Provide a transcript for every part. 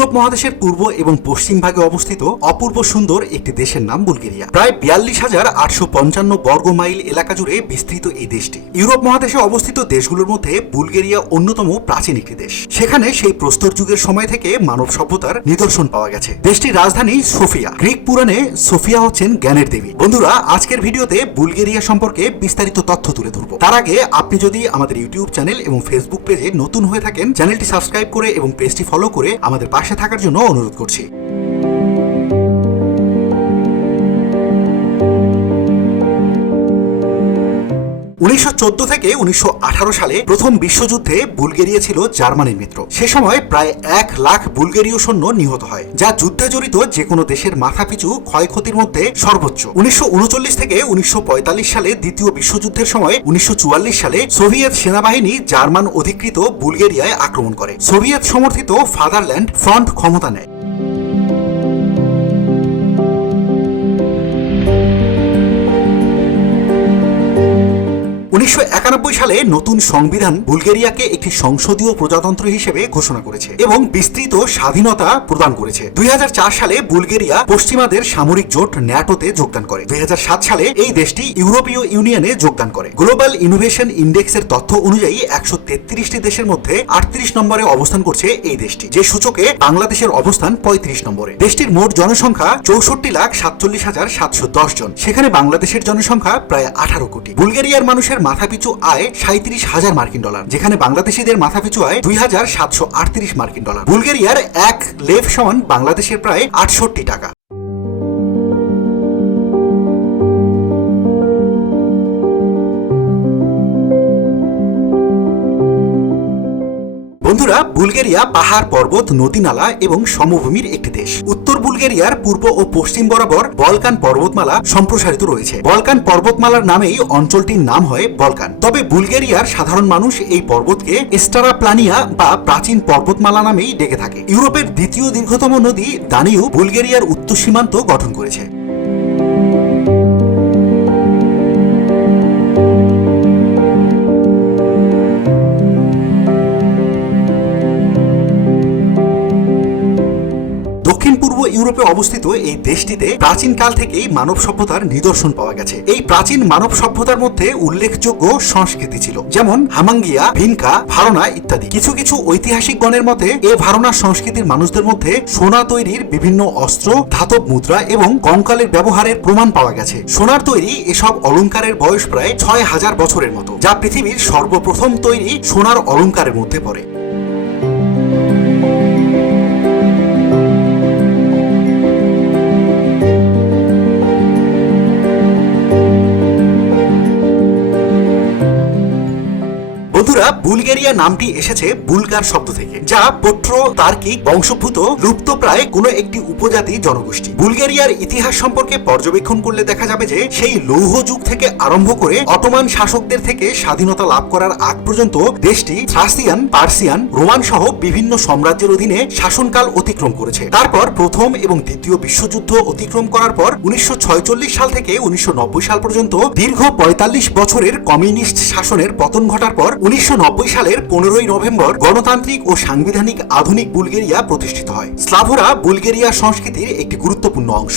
Europe মহাদেশের পূর্ব এবং পশ্চিম ভাগে অবস্থিত অপূর্ব সুন্দর একটি দেশের নাম বুলগেরিয়া। প্রায় বিয়াল্লিশ হাজার আটশো পঞ্চান্ন বর্গ মাইল এলাকা জুড়ে বিস্তৃত এই দেশটি। ইউরোপ মহাদেশে অবস্থিত দেশগুলোর মধ্যে বুলগেরিয়া অন্যতম প্রাচীন একটি দেশ। সেখানে সেই প্রস্তর যুগের সময় থেকে মানব সভ্যতার নিদর্শন পাওয়া গেছে। দেশটির রাজধানী সোফিয়া। গ্রিক পুরাণে সোফিয়া হচ্ছেন জ্ঞানের দেবী। বন্ধুরা, আজকের ভিডিওতে বুলগেরিয়া সম্পর্কে বিস্তারিত তথ্য তুলে ধরবো। তার আগে আপনি যদি আমাদের ইউটিউব চ্যানেল এবং ফেসবুক পেজে নতুন হয়ে থাকেন, চ্যানেলটি সাবস্ক্রাইব করে এবং পেজটি ফলো করে আমাদের পাশে থাকার জন্য অনুরোধ করছি। উনিশশো চোদ্দ থেকে উনিশশো আঠারো সালে প্রথম বিশ্বযুদ্ধে বুলগেরিয়া ছিল জার্মানির মিত্র। সে সময় প্রায় এক লাখ বুলগেরীয় সৈন্য নিহত হয়, যা যুদ্ধে জড়িত যে কোনো দেশের মাথাপিছু ক্ষয়ক্ষতির মধ্যে সর্বোচ্চ। উনিশশো উনচল্লিশ থেকে উনিশশো পঁয়তাল্লিশ সালে দ্বিতীয় বিশ্বযুদ্ধের সময় উনিশশো চুয়াল্লিশ সালে সোভিয়েত সেনাবাহিনী জার্মান অধিকৃত বুলগেরিয়ায় আক্রমণ করে। সোভিয়েত সমর্থিত ফাদারল্যান্ড ফ্রন্ট ক্ষমতা নেয়। উনিশশো একানব্বই সালে নতুন সংবিধান বুলগেরিয়াকে একটি সংসদীয় প্রজাতন্ত্র হিসেবে ঘোষণা করেছে এবং বিস্তৃত স্বাধীনতা প্রদান করেছে। দুই হাজার চার সালে বুলগেরিয়া পশ্চিমাদের সামরিক জোট ন্যাটোতে যোগদান করে। দুই হাজার সাত সালে এই দেশটি ইউরোপীয় ইউনিয়নে যোগদান করে। গ্লোবাল ইনোভেশন ইন্ডেক্সের তথ্য অনুযায়ী একশো তেত্রিশটি দেশের মধ্যে আটত্রিশ নম্বরে অবস্থান করছে এই দেশটি, যে সূচকে বাংলাদেশের অবস্থান পঁয়ত্রিশ নম্বরে। দেশটির মোট জনসংখ্যা চৌষট্টি লাখ সাতচল্লিশ হাজার সাতশো জন। সেখানে বাংলাদেশের জনসংখ্যা প্রায় আঠারো কোটি। বুলগেরিয়ার মানুষের মাথাপিছু আয় সাঁত্রিশ হাজার মার্কিন ডলার, যেখানে বাংলাদেশিদের মাথাপিছু আয় দুই হাজার সাতশো আটত্রিশ মার্কিন ডলার। বুলগেরিয়ার এক লেভ সমান বাংলাদেশের প্রায় আটষট্টি টাকা। বন্ধুরা বুলগেরিয়া, পাহাড় পর্বত নদী নালা এবং সমভূমির একটি দেশ। উত্তর বুলগেরিয়ার পূর্ব ও পশ্চিম বরাবর বলকান পর্বতমালা সম্প্রসারিত রয়েছে। বলকান পর্বতমালার নামেই অঞ্চলটির নাম হয় বলকান। তবে বুলগেরিয়ার সাধারণ মানুষ এই পর্বতকে এস্টারা প্লানিয়া বা প্রাচীন পর্বতমালা নামেই ডেকে থাকে। ইউরোপের দ্বিতীয় দীর্ঘতম নদী দানিউ বুলগেরিয়ার উত্তর সীমান্ত গঠন করেছে। অবস্থিত এই দেশটিতে প্রাচীন কাল থেকেই মানব সভ্যতার নিদর্শন পাওয়া গেছে। এই প্রাচীন মানব সভ্যতার মধ্যে উল্লেখযোগ্য সংস্কৃতি ছিল, যেমন হামাঙ্গিয়া, ভিনকা, ভারনা ইত্যাদি। কিছু কিছু ঐতিহাসিক গণের মতে এ ভারনা সংস্কৃতির মানুষদের মধ্যে সোনা তৈরির বিভিন্ন অস্ত্র, ধাতব মুদ্রা এবং কঙ্কালের ব্যবহারের প্রমাণ পাওয়া গেছে। সোনার তৈরি এসব অলংকারের বয়স প্রায় ছয় হাজার বছরের মতো, যা পৃথিবীর সর্বপ্রথম তৈরি সোনার অলংকারের মধ্যে পড়ে। বন্ধুরা, বুলগেরিয়া নামটি এসেছে বুলগার শব্দ থেকে, যা পট্র তার্কিক বংশভূত লুপ্ত প্রায় কোনো একটি উপজাতি জনগোষ্ঠী। বুলগেরিয়ার ইতিহাস সম্পর্কে পর্যবেক্ষণ করলে দেখা যাবে যে, সেই লৌহ যুগ থেকে আরম্ভ করে অটোমান শাসকদের থেকে স্বাধীনতা লাভ করার আগ পর্যন্ত দেশটি থ্রাসিয়ান, পার্সিয়ান, রোমান সহ বিভিন্ন সাম্রাজ্যের অধীনে শাসনকাল অতিক্রম করেছে। তারপর প্রথম এবং দ্বিতীয় বিশ্বযুদ্ধ অতিক্রম করার পর উনিশশো সাল থেকে উনিশশো নব্বই সাল পর্যন্ত দীর্ঘ পঁয়তাল্লিশ বছরের কমিউনিস্ট শাসনের পতন ঘটার পর উনিশশো সালের পনেরোই নভেম্বর গণতান্ত্রিক ও সাংবিধানিক আধুনিক বুলগেরিয়া প্রতিষ্ঠিত হয়। স্লাভরা বুলগেরিয়া সংস্কৃতির একটি গুরুত্বপূর্ণ অংশ।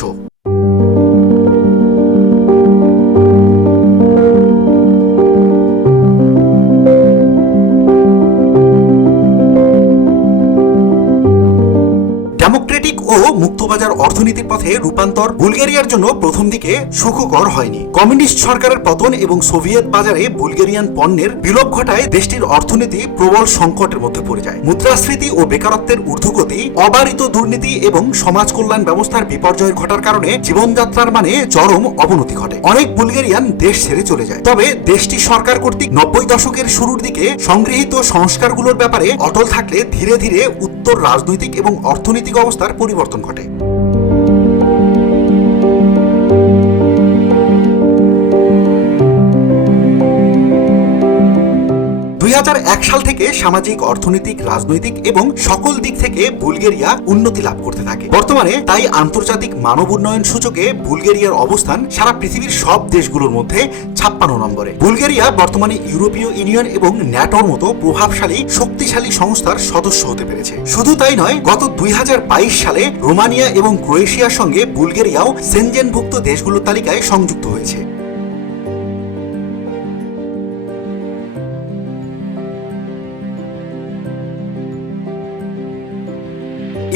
মুক্তবাজার অর্থনীতির পথে রূপান্তর বুলগেরিয়ার জন্য প্রথম দিকে সুখকর হয়নি। কমিউনিস্ট সরকারের পতন এবং সোভিয়েত বাজারে বুলগেরিয়ান পণ্যের বিলোপ ঘটায় দেশটির অর্থনীতি প্রবল সংকটের মধ্যে পড়ে যায়। মুদ্রাস্ফীতি ও বেকারত্বের ঊর্ধ্বগতি, অবারিত দুর্নীতি এবং সমাজ কল্যাণ ব্যবস্থার বিপর্যয় ঘটার কারণে জীবনযাত্রার মানে চরম অবনতি ঘটে। অনেক বুলগেরিয়ান দেশ ছেড়ে চলে যায়। তবে দেশটি সরকার কর্তৃক নব্বই দশকের শুরুর দিকে সংগৃহীত সংস্কারগুলোর ব্যাপারে অটল থাকলে ধীরে ধীরে উত্তর রাজনৈতিক এবং অর্থনৈতিক অবস্থার পরিবর্তন ঘটে। সাল থেকে সামাজিক, অর্থনৈতিক, রাজনৈতিক এবং সকল দিক থেকে বুলগেরিয়া উন্নতি লাভ করতে থাকে। বর্তমানে তাই আন্তর্জাতিক মানব উন্নয়ন সূচকে বুলগেরিয়ার অবস্থান সারা পৃথিবীর সব দেশগুলোর মধ্যে ছাপ্পান্ন নম্বরে। বুলগেরিয়া বর্তমানে ইউরোপীয় ইউনিয়ন এবং ন্যাটোর মতো প্রভাবশালী, শক্তিশালী সংস্থার সদস্য হতে পেরেছে। শুধু তাই নয়, গত দুই হাজার বাইশ সালে রোমানিয়া এবং ক্রোয়েশিয়ার সঙ্গে বুলগেরিয়াও সেনজেনভুক্ত দেশগুলোর তালিকায় সংযুক্ত হয়েছে।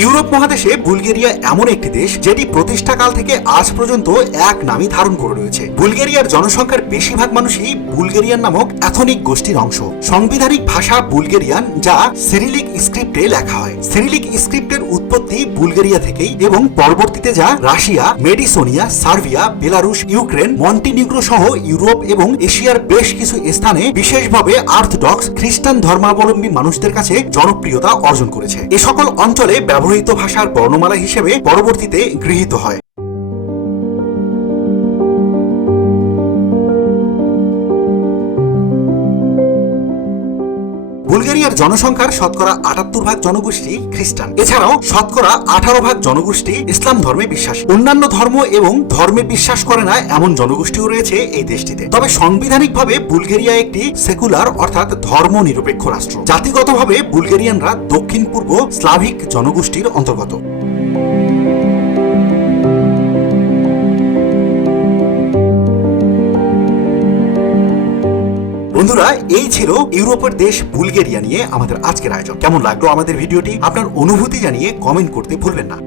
ইউরোপ মহাদেশে বুলগেরিয়া এমন একটি দেশ যেটি প্রতিষ্ঠাকাল থেকে আজ পর্যন্ত এক নামই ধারণ করে রয়েছে। বুলগেরিয়ার জনসংখ্যার বেশিরভাগ মানুষই বুলগেরিয়ান নামক অ্যাথনিক গোষ্ঠীর অংশ। সাংবিধানিক ভাষা বুলগেরিয়ান, যা সিরিলিক স্ক্রিপ্টে লেখা হয়। সিরিলিক স্ক্রিপ্টের উৎপত্তি বুলগেরিয়া থেকেই এবং পরবর্তীতে যা Russia, Macedonia, Serbia, Belarus, Ukraine, Montenegro সহ ইউরোপ এবং এশিয়ার বেশ কিছু স্থানে বিশেষভাবে আর্থডক্স খ্রিস্টান ধর্মাবলম্বী মানুষদের কাছে জনপ্রিয়তা অর্জন করেছে। এ সকল অঞ্চলে ব্যবহৃত ভাষার বর্ণমালা হিসেবে পরবর্তীতে গৃহীত হয়। বুলগেরিয়ার জনসংখ্যার শতকরা আটাত্তর ভাগ জনগোষ্ঠী খ্রিস্টান। এছাড়াও শতকরা আঠারো ভাগ জনগোষ্ঠী ইসলাম ধর্মে বিশ্বাস। অন্যান্য ধর্ম এবং ধর্মে বিশ্বাস করে না এমন জনগোষ্ঠীও রয়েছে এই দেশটিতে। তবে সাংবিধানিকভাবে বুলগেরিয়া একটি সেকুলার অর্থাৎ ধর্ম নিরপেক্ষ রাষ্ট্র। জাতিগতভাবে বুলগেরিয়ানরা দক্ষিণ পূর্ব স্লাভিক জনগোষ্ঠীর অন্তর্গত। বন্ধুরা, এই ছিল ইউরোপের দেশ বুলগেরিয়া নিয়ে আমাদের আজকের আয়োজন। কেমন লাগল আমাদের ভিডিওটি? আপনার অনুভূতি জানিয়ে কমেন্ট করতে ভুলবেন না।